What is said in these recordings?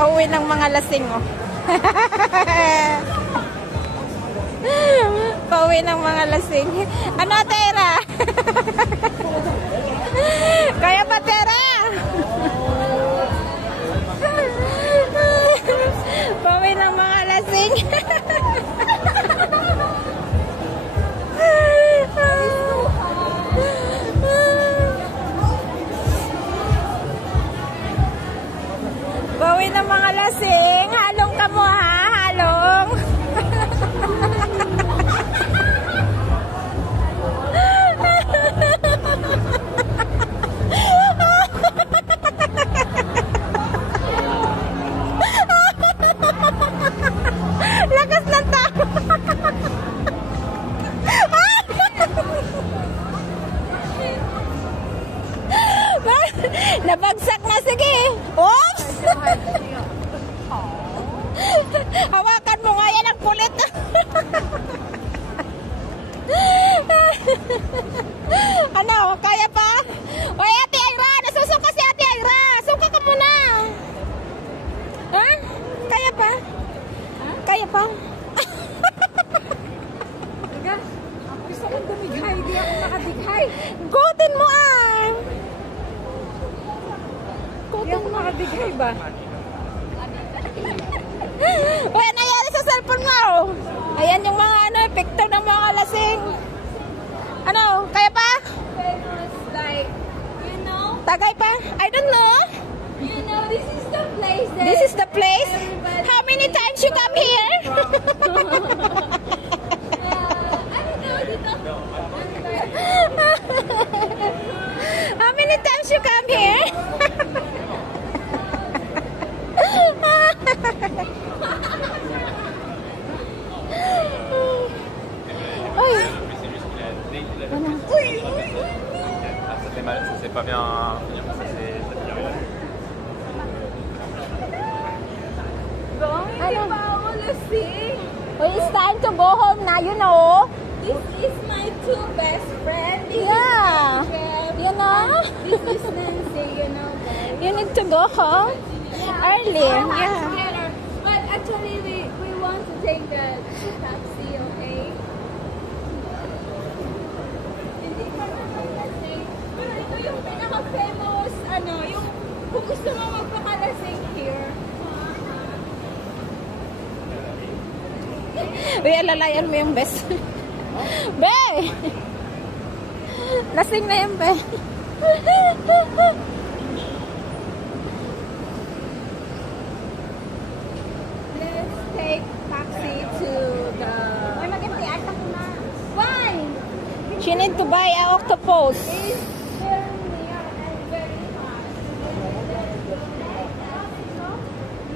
Pauwi ng mga lasing, oh. Pauwi ng mga lasing. Ano, Tera? Kaya pa, Tera? Pauwi ng mga lasing. Pauwi ng mga lasing. Halong ka mo, ha? Halong. Lakas ng tao. Nabagsak na, sige. Oops! Hawakan mo nga, yan ang kulit. Ano, kaya pa? Oy, Ate Ira, nasusuka si Ate Ira. Suka ka muna. Ha? Kaya pa? Kaya pa? Gusto kong dumighay, hindi ako nakadighay. Gutin mo, ah. Hindi ako nakadighay ba? Uy, ano nangyari sa cellphone mo? Ayan yung mga picture ng mga lasing. Ano, kaya pa? Like, you know? Tagay pa? I don't know. You know, this is the place that... This is the place? How many times you come here? I don't know, dito. How many times you come here? Uy! Ça c'est pas bien. Ça c'est Ano ba ako lasing? Well, it's time to go home na, you know. This is my two best friends. Yeah. You know? This is Nancy, you know, guys. You need to go home early. Yeah. Together. But actually, we want to take the taxi, okay? Hindi ka naman lasing. Pero ito yung pinaka-famous, ano, yung kung gusto mo magpakalasing here. Uy, alalayan mo yung best. Be! Lasing na yung be. Let's take taxi to the... Ay, mag-MTR ka muna. Why? She need to buy a octopus. It's very near and very fast.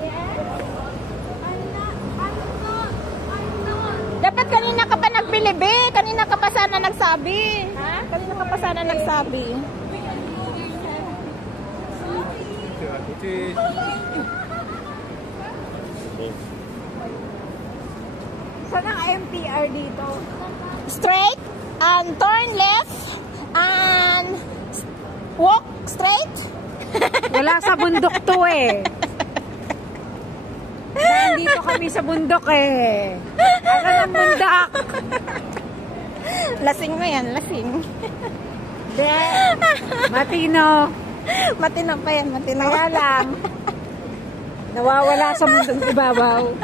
Yes. I'm not. Dapat kanina ka pa nagbili, be. Kanina ka pa sana nagsabi. Ha? Kanina ka pa sana nagsabi. Saan ang MTR dito? Straight and turn left and walk straight. Wala sa bundok to eh. Nandito kami sa bundok eh. Ano ng bundok? Lasing mo yan, lasing. De, matino. Matino pa yan, matino. Kaya lang, nawawala sa mundong ibabaw.